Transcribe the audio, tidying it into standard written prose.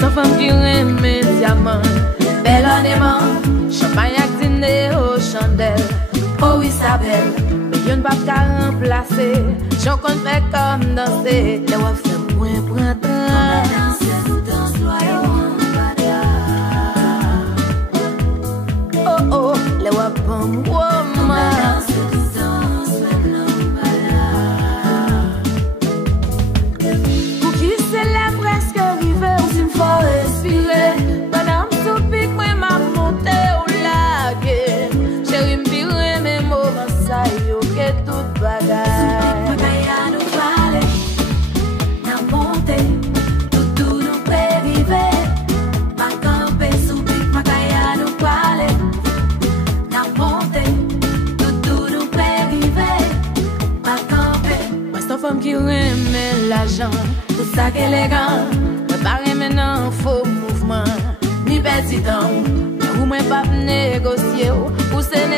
Sans femme qui aime mes diamants, belle animal, champagne avec dîner aux chandelles. Oh Isabelle, mais je ne peux pas remplacer. J'en compte faire comme danser, les wafs fait moins printemps. Oh oh, les wafs pom woman. Pour qui c'est presque arrivé, ou s'il faut respirer. Madame Soupik, moi m'a monté au lac. Chérie m'pire mes moments, ça y est, que tout bagaille. Femme qui remet l'argent, tout ça qui est élégant, mais pas maintenant faux mouvement, ni petit temps, mais vous m'avez pas négocié, ou c'est